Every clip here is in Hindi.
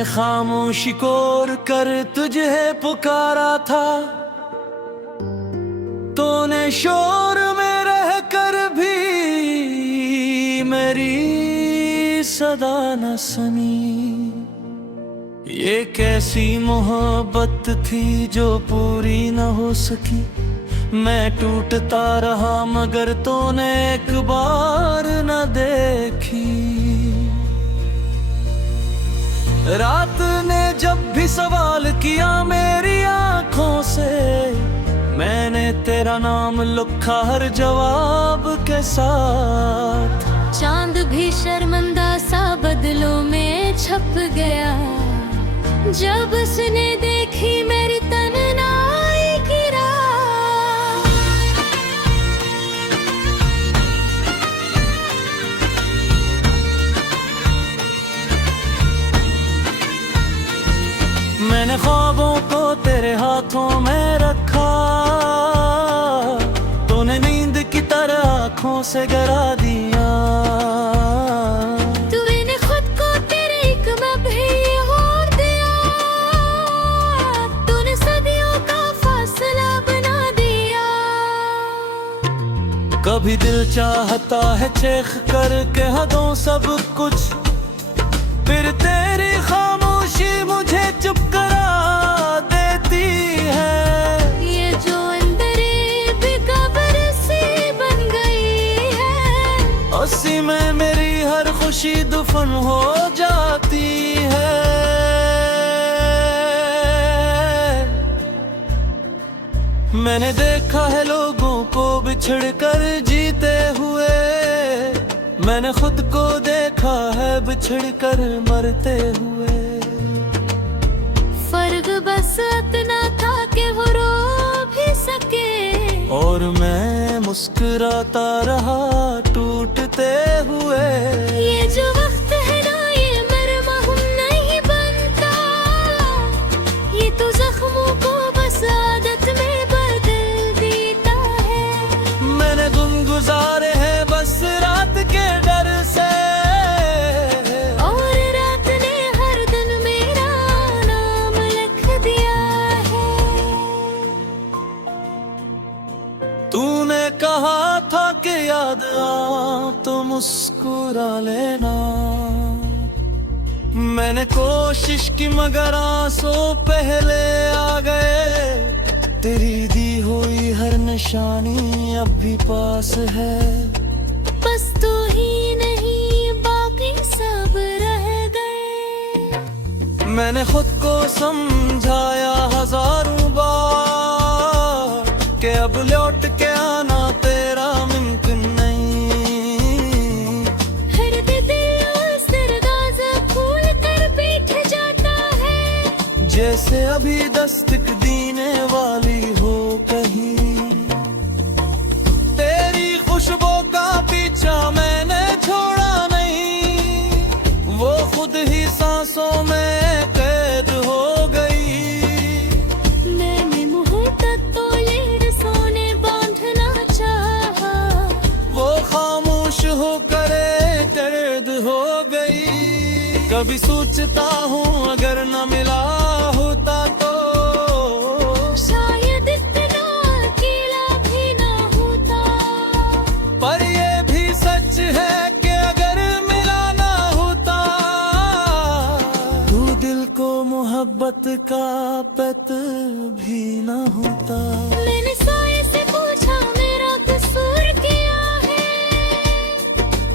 मैंने खामोशी कोर कर तुझे पुकारा था, तूने शोर में रह कर भी मेरी सदा न सुनी। ये कैसी मोहब्बत थी जो पूरी न हो सकी। मैं टूटता रहा मगर तूने एक बार न देखी। रात ने जब भी सवाल किया मेरी आंखों से, मैंने तेरा नाम लिखा हर जवाब के साथ। चांद भी शर्मिंदा सा बदलों में छप गया, जब उसने देखी मेरी तन्हाई की रात। मैंने ख्वाबों को तेरे हाथों में रखा, तूने नींद की तरह आँखों से गिरा दिया। तूने खुद को तेरे एक में भी और दिया, तूने सदियों का फासला बना दिया। कभी दिल चाहता है चीख करके हदों सब कुछ, फिर तेरी खामोशी मुझे चुप करा देती है। ये जो अंदर बेकबर सी बन गई है, उसी में मेरी हर खुशी दफन हो जाती है। मैंने देखा है लोगों को बिछड़ कर जीते हुए, मैंने खुद को देखा है बिछड़ कर मरते हुए। फर्क बस इतना था कि वो रो भी सके, और मैं मुस्कुराता रहा टूटते हुए। ये जो वक्त है ना ये मरहम नहीं बनता, ये तो जख्मों को बस आदत में बदल देता है। मैंने दिन गुजारे हैं बस रात के डर से, और रात ने हर दिन मेरा नाम लिख दिया है। तूने कहा था कि याद आ तो मुस्कुरा लेना। मैंने कोशिश की मगर आंसू पहले आ गए। तेरी दी हुई हर निशानी अब भी पास है। बस तू ही नहीं बाकी सब रह गए। मैंने खुद को समझाया हजारों बार कि अब लौट के आना तेरा मुमकिन नहीं। हर दिल उस दरवाजा खोल कर बैठ जाता है, जैसे अभी दस्तक देने वाली हो कहीं। तेरी खुशबू का पीछा मैंने छोड़ा नहीं, वो खुद ही सांसों में कैद हो गई। मैंने मोहब्बत तो ये सोने बांधना चाहा, वो खामोश होकर दर्द हो गई। कभी सोचता हूँ अगर न मिला होता तो शायद इतना अकेला भी ना होता। पर ये भी सच है कि अगर मिला ना होता तो दिल को मोहब्बत का पत भी ना होता। मैंने साये से पूछा मेरा कसूर क्या है,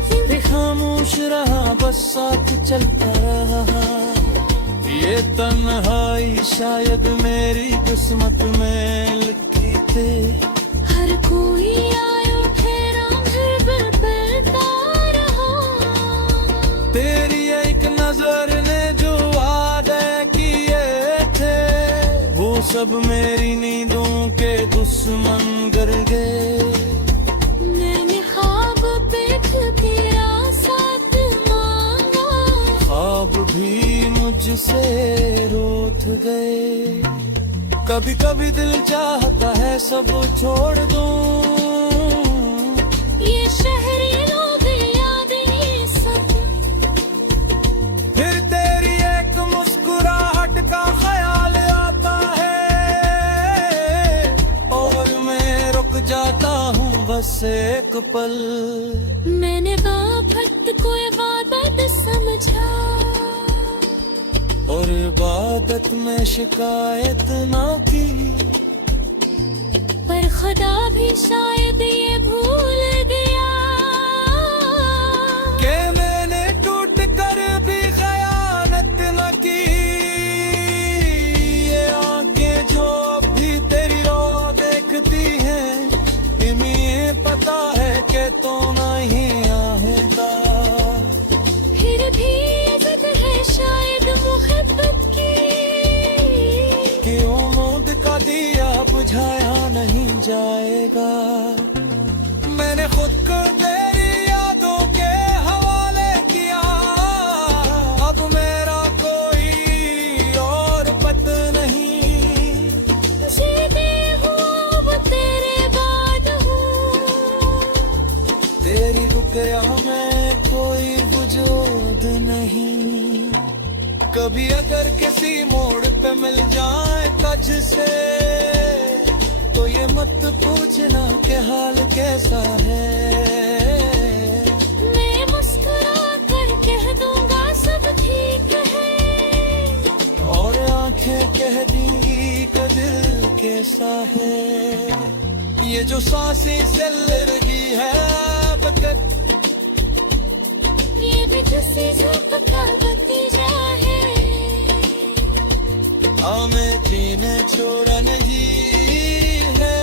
फिर खामोश रहा बस साथ चलता रहा। ये तन्हाई शायद मेरी किस्मत में लिखी थी। हर कोई आयो ठहरा फिर बदलता रहा। तेरी एक नजर ने जो वादे किए थे, वो सब मेरी नींदों के दुश्मन गर गए। मैंने ख्वाब पे तेरा साथ मांगा, ख्वाब भी मुझसे रूठ गए। कभी कभी दिल चाहता है सब छोड़ दूं, ये शहरी लोग यादें सब फिर तेरी एक मुस्कुराहट से एक पल। मैंने बाफत को इबादत समझा, और इबादत में शिकायत ना की। पर खुदा भी शायद ये भूल गया कि मैंने टूट कर भी खयानत न की। ये आंखें जो भी तेरी रो देखती हैं, इन्हें ये पता है कि तो नहीं आएगा। फिर भी इज्जत है शायद मोहब्बत की, कि उम्मीद का दिया बुझाया नहीं जाएगा। मैंने खुद को तेरी यादों के हवाले किया, अब मेरा कोई और पत नहीं। जीते हुआ वो तेरे बाद हूँ, तेरी रुपया में कोई वजूद नहीं। कभी अगर किसी मोड़ पे मिल जाए तज से, तो ये मत पूछना कि हाल कैसा है। मैं मुस्कुरा कर कह दूंगा सब ठीक है, और आंखें कह दी कि दिल कैसा है। ये जो सांसें चल रही है बकत, ये भी किसी जुल्फ का नतीजा है। हमें जीने छोड़ा नहीं है,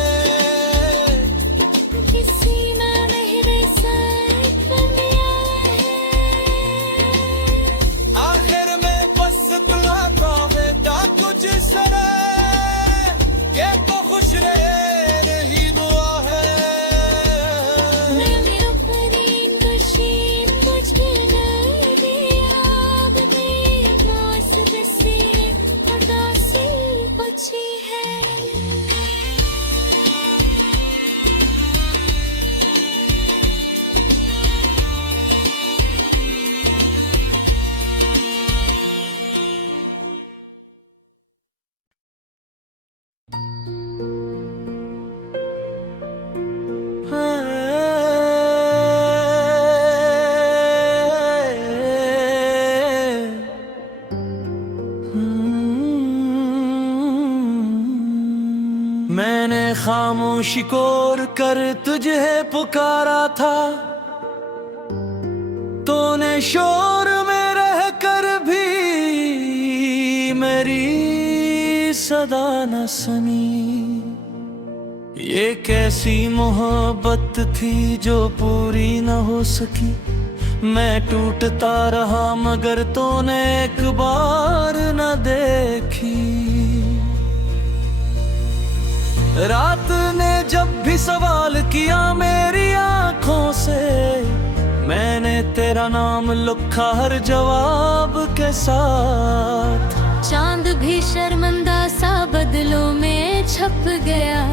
किसी ना मेरे साथ बंदिया है। आखिर में बस तुला का बेटा कुछ सरे के तो खुश रहे नहीं दुआ है। मैं मेरा फरीन बशीर मुझे न दिया, अपनी नास दसी उदासी बची है। मैंने खामोशी कोर कर तुझे पुकारा था, तूने शोर में रह कर भी मेरी सदा न सुनी। ये कैसी मोहब्बत थी जो पूरी न हो सकी। मैं टूटता रहा मगर तूने एक बार न देखी। रात ने जब भी सवाल किया मेरी आंखों से, मैंने तेरा नाम लिखा हर जवाब के साथ। चांद भी शर्मिंदा सा बदलों में छप गया,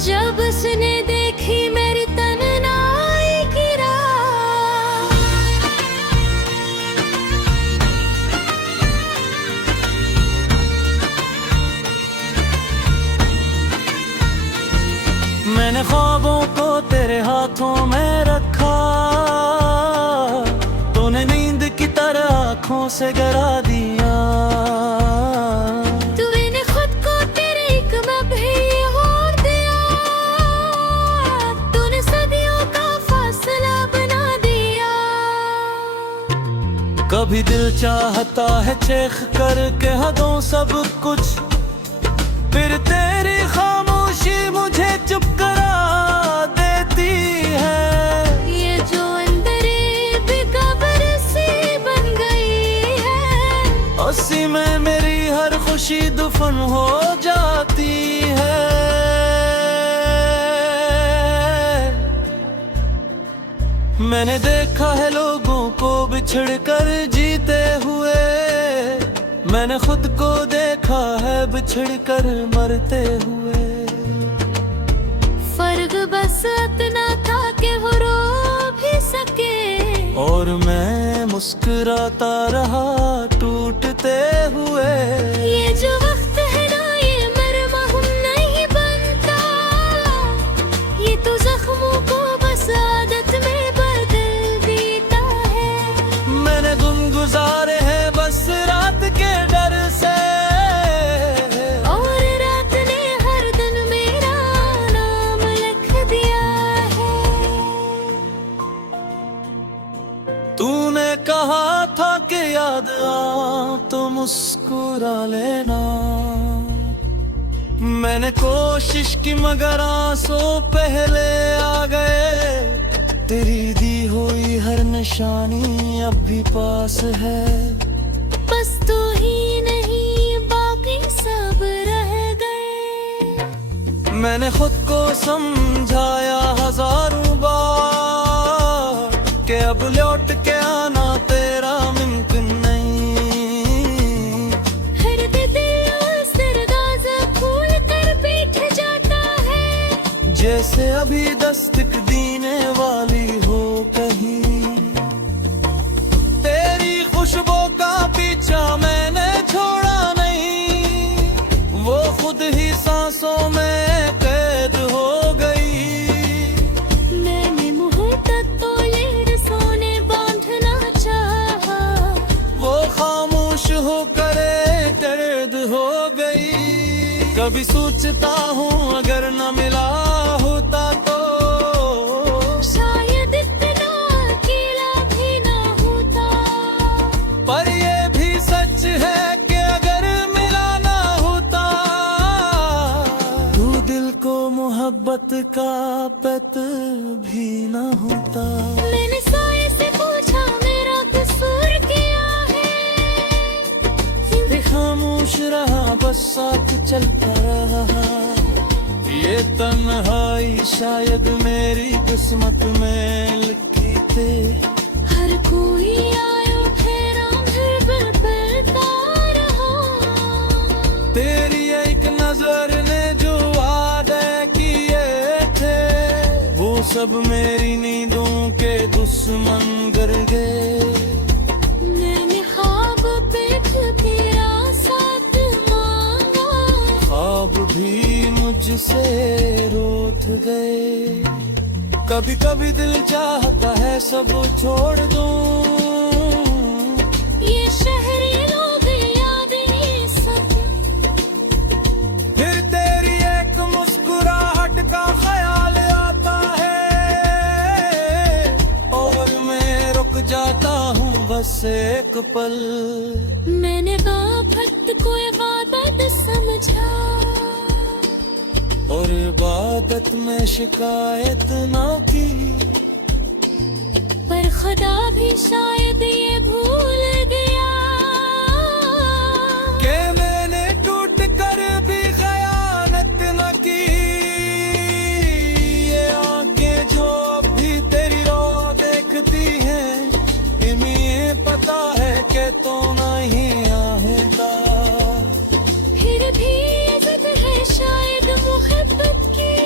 जब उसने देखी मेरी तन्हाई की राह। मैंने ख्वाबों को तेरे हाथों में रखा, तूने नींद की तरह आँखों से गिरा दिया। तूने खुद को तेरे एक में भी और दिया, तूने सदियों का फासला बना दिया। कभी दिल चाहता है चेख करके हदों सब कुछ, फिर तेरी खामोशी मुझे चुप करा देती है। ये जो अंदर भी कब्र सी बन गई है, उसी में मेरी हर खुशी दफन हो जाती है। मैंने देखा है लोगों को बिछड़ कर जीते हुए, मैंने खुद को देखा है बिछड़ कर मरते हुए। फर्क बस इतना था कि वो रो भी सके, और मैं मुस्कुराता रहा टूटते हुए। ये जो वक्त है ना ये मरहम नहीं बनता, ये तो जख्म कहा था कि याद आ तो मुस्कुरा लेना। मैंने कोशिश की मगर आंसू पहले आ गए। तेरी दी हुई हर निशानी अब भी पास है। बस तू ही नहीं बाकी सब रह गए। मैंने खुद को समझाया हजारों बार कि अब लौट के आना तेरा मुमकिन नहीं। हर दिल उस दरवाजा खोल कर बैठ जाता है, जैसे अभी दस्तक देने वाली हो कहीं। तेरी खुशबू का पीछा मैंने छोड़ा नहीं, वो खुद ही सांसों में कैद हो गई। मैंने मोहब्बत तो ये सोने बांधना चाहा, वो खामोश होकर दर्द हो गई। कभी सोचता हूँ अगर न मिला होता तो शायद इतना अकेला भी ना होता। पर ये भी सच है कि अगर मिला ना होता तू दिल को मोहब्बत का पत भी ना होता। मैंने साए से पूछा मेरा कसूर क्या है, फिर खामोश रहा बस साथ चलता रहा। ये तन्हाई शायद मेरी किस्मत में लिखी थी। हर कोई आयो ठहरा फिर बदलता रहा। तेरी एक नजर ने जो वादे किए थे वो सब मेरी नींदों के दुश्मन गर गए। मैंने ख्वाब पे तेरा साथ मांगा, ख्वाब भी मुझसे रूठ गए। कभी कभी दिल चाहता है सब छोड़ दूं, ये शहरी लोग याद ये सब। फिर तेरी एक मुस्कुराहट का ख्याल आता है और मैं रुक जाता हूँ बस एक पल। मैंने बात को इबादत समझा, और इबादत में शिकायत ना की। पर खुदा भी शायद ये भूल गया कि मैंने टूट कर भी खयानत न की। ये आंखें जो अब भी तेरी रो देखती हैं, इन्हें ये पता है कि तो नहीं आहता। फिर भी इज्जत है शायद मोहब्बत की,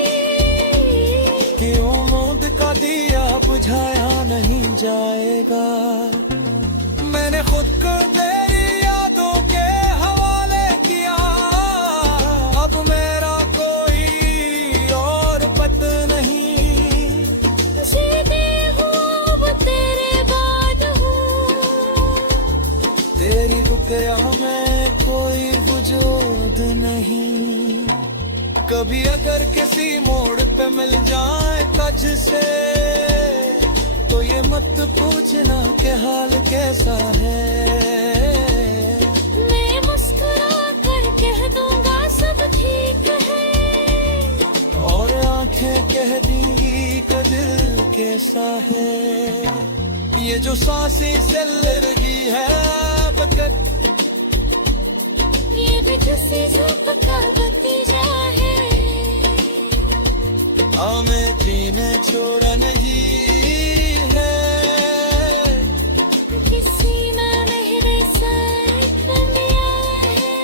कि उम्मीद का दिया बुझाया नहीं जाएगा। मैंने खुद को तेरी यादों के हवाले किया, अब मेरा कोई और पत नहीं। जीते हुआ वो तेरे बाद हूँ, तेरी रुकया में कोई वजूद नहीं। कभी अगर किसी मोड़ पे मिल जाए कज से तो ये मत पूछना कि हाल कैसा है। मैं मुस्कुरा कर कह दूंगा सब ठीक है, और आंखें कह दी कि दिल कैसा है। ये जो सांसें चल रही है वक्त, ये भी किसी सबका भतीजा है। हमें जीने छोड़ा नहीं है, किसी में मेरे सर कमियां है।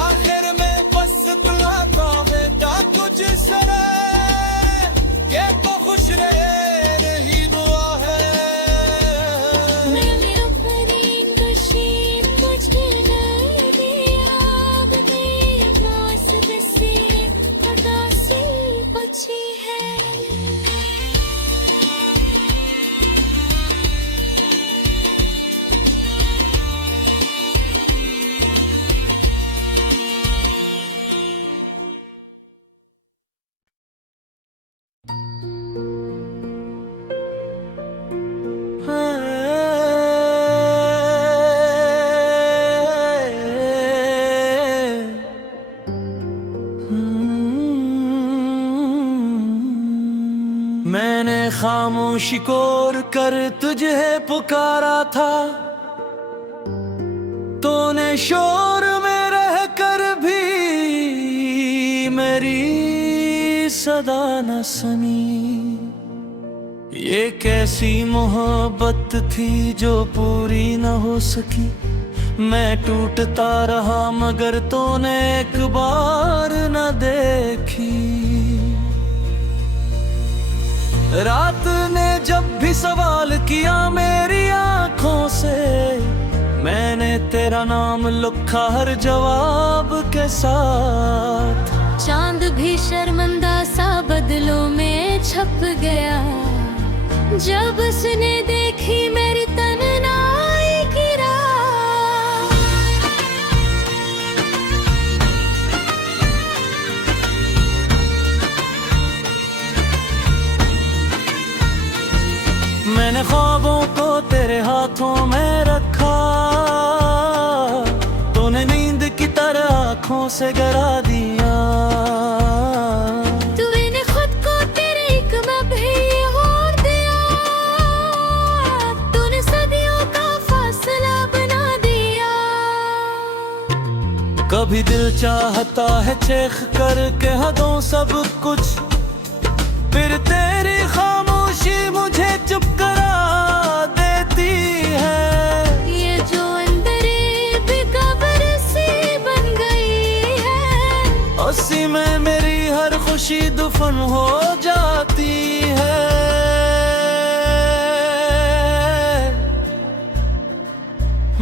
आखिर में बस दुआ का बेटा कुछ सरे के तो खुश रहे रही दुआ है। मेरे ऊपर नशीब कुछ नहीं दिया, बेबस बसी उदासी बची है। शिकोर कर तुझे पुकारा था, तूने शोर में रह कर भी मेरी सदा न सुनी। ये कैसी मोहब्बत थी जो पूरी न हो सकी। मैं टूटता रहा मगर तूने एक बार न देखी। रात ने जब भी सवाल किया मेरी आंखों से, मैंने तेरा नाम लिखा हर जवाब के साथ। चांद भी शर्मिंदा सा बदलों में छप गया, जब उसने देखी मेरी तन्हाई की रात। मैंने ख्वाबों को तेरे हाथों में रखा, तूने नींद की तरह आंखों से गिरा दिया। तूने खुद को तेरे एक भी और दिया, तूने सदियों का फासला बना दिया। कभी दिल चाहता है चेख करके हदों सब कुछ, फिर तेरी खामोशी मुझे चुप करा देती है। ये जो अंदर बेकबर सी बन गई है, उसी में मेरी हर खुशी दफन हो जाती है।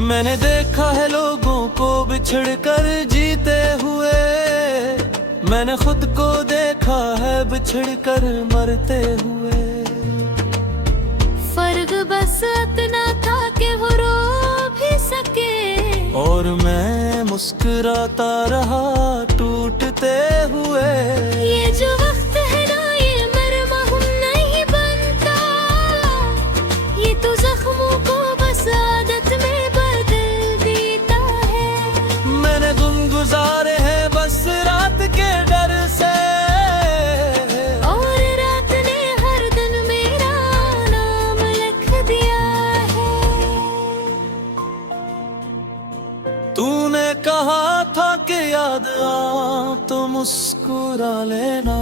मैंने देखा है लोगों को बिछड़ कर जीते हुए, मैंने खुद को देखा है बिछड़ कर मरते हुए। फर्क बस इतना था कि वो रो भी सके, और मैं मुस्कुराता रहा टूटते हुए। ये जो वक्त है ना ये मरहम नहीं बनता, ये तो जख्मों को बस आदत में बदल देता है। मैंने दिन गुजारे हैं बस रात के डर से, और रात ने हर दिन मेरा नाम लिख दिया है। तूने कहा था कि याद आ तो मुस्कुरा लेना।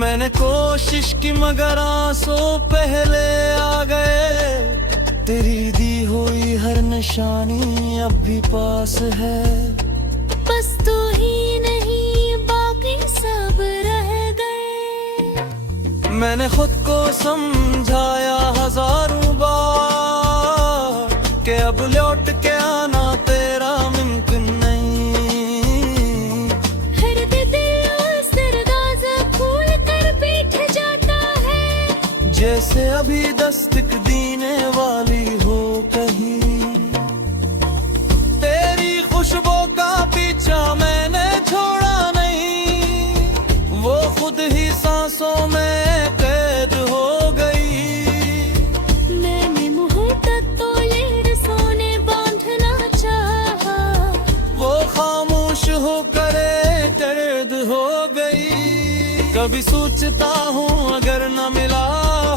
मैंने कोशिश की मगर आंसू पहले आ गए। तेरी दी हुई हर निशानी अब भी पास है, बस तू ही नहीं बाकी सब रह गए। मैंने खुद को समझाया हजारों बार कि अब लौट के आना तेरा मुमकिन नहीं। हर दिल उस दरवाजा खोल कर बैठ जाता है, जैसे अभी दस्तक देने वाली हो कहीं। तेरी खुशबू का पीछा मैंने छोड़ा नहीं, वो खुद ही सांसों में कैद हो गई। मैंने मोहब्बत तो लेर सोने बांधना चाहा, वो खामोश होकर दर्द हो गई। कभी सोचता हूँ अगर न मिला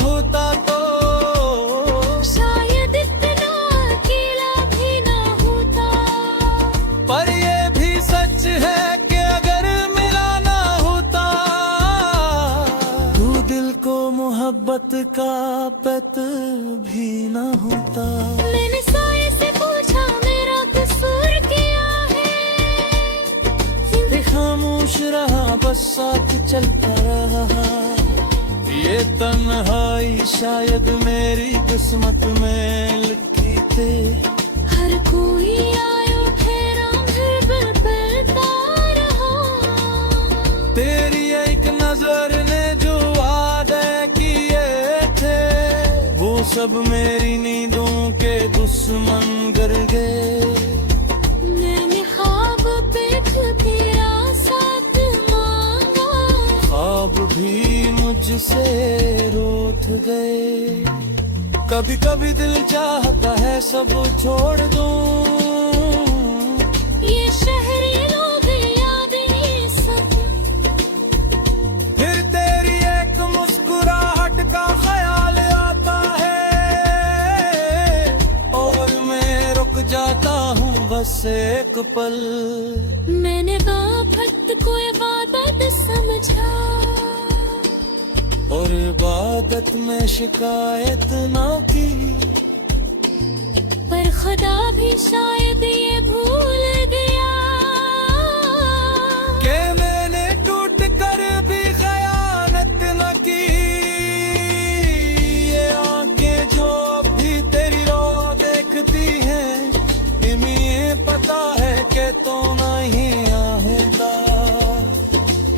होता तो शायद इतना अकेला भी ना होता। पर ये भी सच है कि अगर मिला ना होता, तू दिल को मोहब्बत का पत भी ना होता। मैंने साए से पूछा मेरा कसूर क्या है, फिर खामोश रहा बस साथ चलता रहा। ये तन्हाई शायद मेरी किस्मत में लिखी थी। हर कोई आयो ठहरा फिर बदलता रहा। तेरी एक नजर ने जो वादे किए थे, वो सब मेरी नींदों के दुश्मन गर गए। मैंने ख्वाब पे तेरा साथ मांगा, ख्वाब भी मुझसे रूठ गए। कभी कभी दिल चाहता है सब छोड़ दूं, ये शहरी लोग याद ही सब। फिर तेरी एक मुस्कुराहट बस एक पल। मैंने बाफत को इबादत समझा, और इबादत में शिकायत ना की। पर खुदा भी शायद ये भूल गया कि मैंने टूट कर भी खयानत न की। ये आंखें जो भी तेरी रो देखती हैं, इन्हें ये पता है कि तो नहीं आता।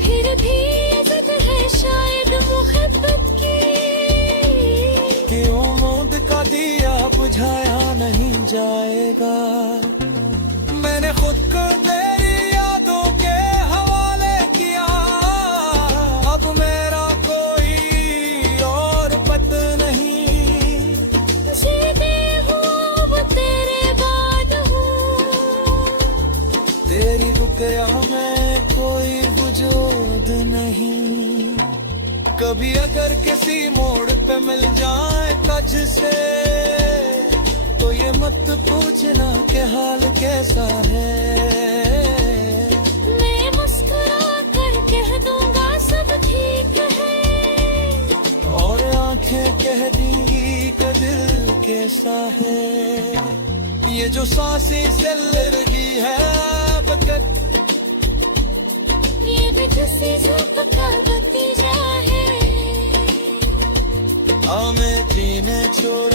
फिर भी इज्जत है शायद मोहब्बत की, कि उम्मीद का दिया बुझाया नहीं जाएगा। मैंने खुद को तेरी यादों के हवाले किया, अब मेरा कोई और पत नहीं। जीते हूँ वो तेरे बाद हूँ, तेरी रुपया में कोई वजूद नहीं। कभी अगर किसी मोड़ पे मिल जाए कज से, तो ये मत पूछना कि हाल कैसा है। मैं मुस्कुरा कर कह दूंगा सब ठीक है, और आंखें कह दी कि दिल कैसा है। ये जो सांसें चल रही है वक्त, ये भी किसी का भतीजा है। हमें जीने छोड़